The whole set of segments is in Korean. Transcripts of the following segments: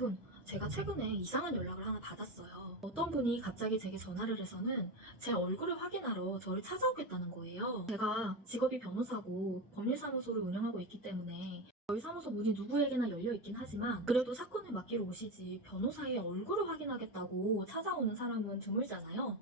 여러분, 제가 최근에 이상한 연락을 하나 받았어요. 어떤 분이 갑자기 제게 전화를 해서는 제 얼굴을 확인하러 저를 찾아오겠다는 거예요. 제가 직업이 변호사고 법률사무소를 운영하고 있기 때문에 저희 사무소 문이 누구에게나 열려 있긴 하지만 그래도 사건을 맡기러 오시지 변호사의 얼굴을 확인하겠다고 찾아오는 사람은 드물잖아요.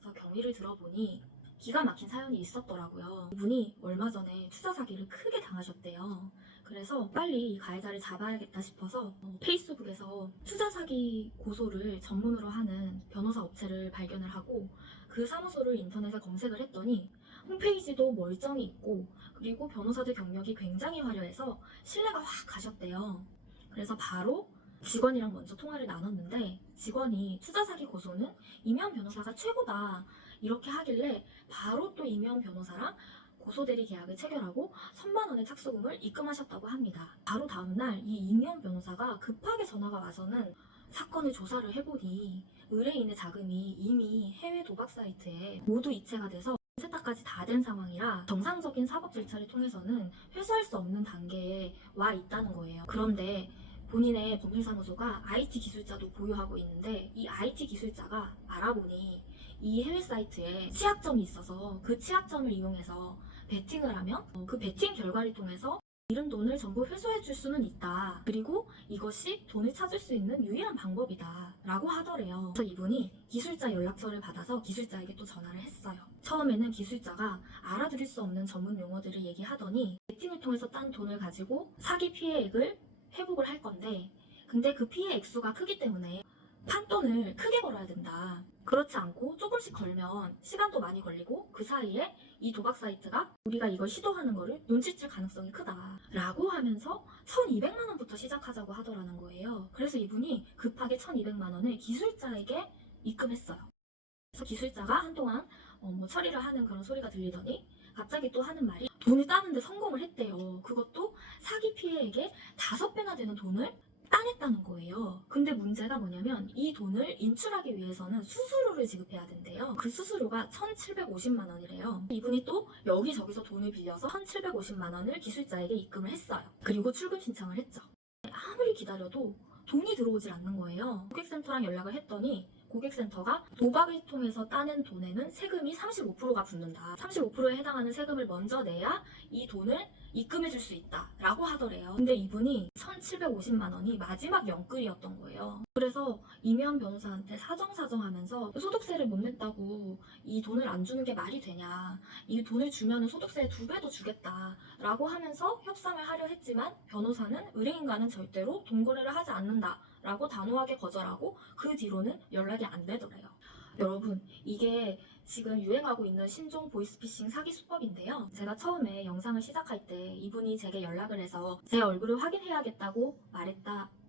그래서 경위를 들어보니 기가 막힌 사연이 있었더라고요. 이분이 얼마 전에 투자 사기를 크게 당하셨대요. 그래서 빨리 이 가해자를 잡아야겠다 싶어서 페이스북에서 투자 사기 고소를 전문으로 하는 변호사 업체를 발견을 하고 그 사무소를 인터넷에 검색을 했더니 홈페이지도 멀쩡히 있고 그리고 변호사들 경력이 굉장히 화려해서 신뢰가 확 가셨대요. 그래서 바로 직원이랑 먼저 통화를 나눴는데 직원이 투자 사기 고소는 이면 변호사가 최고다 이렇게 하길래 바로 또 이면 변호사랑 고소대리 계약을 체결하고 1,000만 원의 착수금을 입금하셨다고 합니다. 바로 다음날 이 이면 변호사가 급하게 전화가 와서는 사건을 조사를 해보니 의뢰인의 자금이 이미 해외 도박 사이트에 모두 이체가 돼서 세탁까지 다 된 상황이라 정상적인 사법 절차를 통해서는 회수할 수 없는 단계에 와 있다는 거예요. 그런데 본인의 법률사무소가 IT 기술자도 보유하고 있는데 이 IT 기술자가 알아보니 이 해외 사이트에 취약점이 있어서 그 취약점을 이용해서 베팅을 하면 그 베팅 결과를 통해서 잃은 돈을 전부 회수해 줄 수는 있다. 그리고 이것이 돈을 찾을 수 있는 유일한 방법이다. 라고 하더래요. 그래서 이분이 기술자 연락처를 받아서 기술자에게 또 전화를 했어요. 처음에는 기술자가 알아들을 수 없는 전문 용어들을 얘기하더니 베팅을 통해서 딴 돈을 가지고 사기 피해액을 회복을 할 건데 근데 그 피해 액수가 크기 때문에 판돈을 크게 걸어야 된다. 그렇지 않고 조금씩 걸면 시간도 많이 걸리고 그 사이에 이 도박 사이트가 우리가 이걸 시도하는 거를 눈치챌 가능성이 크다 라고 하면서 1,200만 원부터 시작하자고 하더라는 거예요. 그래서 이분이 급하게 1,200만 원을 기술자에게 입금했어요. 그래서 기술자가 한동안 처리를 하는 그런 소리가 들리더니 갑자기 또 하는 말이 돈을 따는데 성공을 했대요. 그것도 사기 피해액의 5배나 되는 돈을 따냈다는 거예요. 근데 문제가 뭐냐면 이 돈을 인출하기 위해서는 수수료를 지급해야 된대요. 그 수수료가 1,750만 원이래요. 이분이 또 여기저기서 돈을 빌려서 1,750만 원을 기술자에게 입금을 했어요. 그리고 출금 신청을 했죠. 아무리 기다려도 돈이 들어오질 않는 거예요. 고객센터랑 연락을 했더니 고객센터가 도박을 통해서 따낸 돈에는 세금이 35%가 붙는다. 35%에 해당하는 세금을 먼저 내야 이 돈을 입금해 줄 수 있다 라고 하더래요. 근데 이분이 1,750만 원이 마지막 영끌이었던 거예요. 그래서 이면 변호사한테 사정하면서 소득세를 못 냈다고 이 돈을 안 주는 게 말이 되냐, 이 돈을 주면 소득세 2배도 주겠다 라고 하면서 협상을 하려 했지만 변호사는 의뢰인과는 절대로 돈거래를 하지 않는다 라고 단호하게 거절하고 그 뒤로는 연락이 안 되더래요. 여러분, 이게 지금 유행하고 있는 신종 보이스피싱 사기 수법인데요. 제가 처음에 영상을 시작할 때 이분이 제게 연락을 해서 제 얼굴을 확인해야겠다고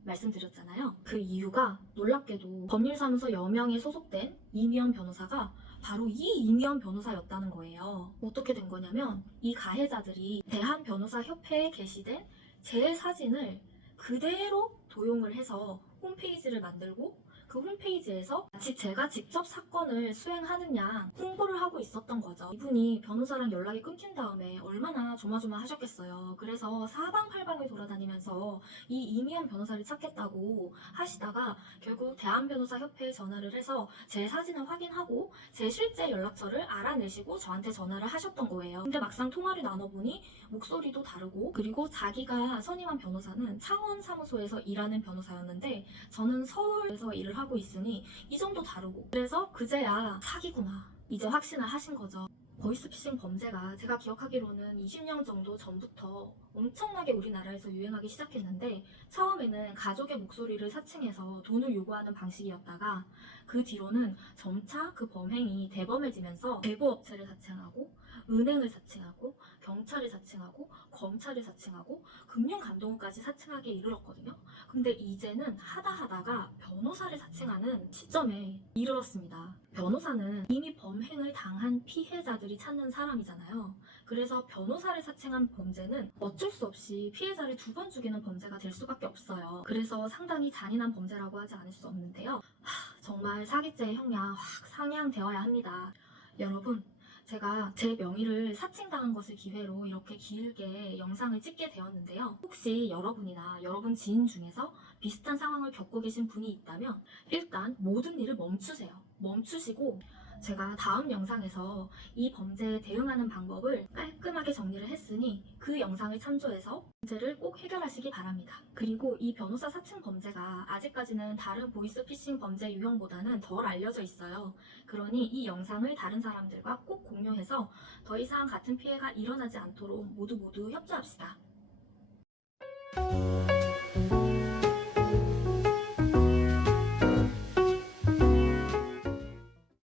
말씀드렸잖아요. 그 이유가 놀랍게도 법률사무소 여명에 소속된 이미연 변호사가 바로 이 이미연 변호사였다는 거예요. 어떻게 된 거냐면 이 가해자들이 대한변호사협회에 게시된 제 사진을 그대로 도용을 해서 홈페이지를 만들고 그 홈페이지에서 마치 제가 직접 사건을 수행하는 양 홍보를 하고 있었던 거죠. 이분이 변호사랑 연락이 끊긴 다음에 얼마나 조마조마하셨겠어요. 그래서 사방팔방을 돌아다니면서 이 이미연 변호사를 찾겠다고 하시다가 결국 대한변호사협회에 전화를 해서 제 사진을 확인하고 제 실제 연락처를 알아내시고 저한테 전화를 하셨던 거예요. 근데 막상 통화를 나눠보니 목소리도 다르고 그리고 자기가 선임한 변호사는 창원 사무소에서 일하는 변호사였는데 저는 서울에서 일을 하고 있으니 이 정도 다르고 그래서 그제야 사기구나 이제 확신을 하신 거죠. 보이스피싱 범죄가 제가 기억하기로는 20년 정도 전부터 엄청나게 우리나라에서 유행하기 시작했는데 처음에는 가족의 목소리를 사칭해서 돈을 요구하는 방식이었다가 그 뒤로는 점차 그 범행이 대범해지면서 제보업체를 사칭하고 은행을 사칭하고 경찰을 사칭하고 검찰을 사칭하고 금융감독원까지 사칭하기에 이르렀거든요. 근데 이제는 하다가 변호사를 사칭하는 시점에 이르렀습니다. 변호사는 이미 범행을 당한 피해자들이 찾는 사람이잖아요. 그래서 변호사를 사칭한 범죄는 어쩔 수 없이 피해자를 2번 죽이는 범죄가 될 수밖에 없어요. 그래서 상당히 잔인한 범죄라고 하지 않을 수 없는데요. 정말 사기죄의 형량 확 상향되어야 합니다. 여러분, 제가 제 명의를 사칭당한 것을 기회로 이렇게 길게 영상을 찍게 되었는데요. 혹시 여러분이나 여러분 지인 중에서 비슷한 상황을 겪고 계신 분이 있다면 일단 모든 일을 멈추시고 제가 다음 영상에서 이 범죄에 대응하는 방법을 깔끔하게 정리를 했으니 그 영상을 참조해서 문제를 꼭 해결하시기 바랍니다. 그리고 이 변호사 사칭 범죄가 아직까지는 다른 보이스피싱 범죄 유형보다는 덜 알려져 있어요. 그러니 이 영상을 다른 사람들과 꼭 공유해서 더 이상 같은 피해가 일어나지 않도록 모두 협조합시다.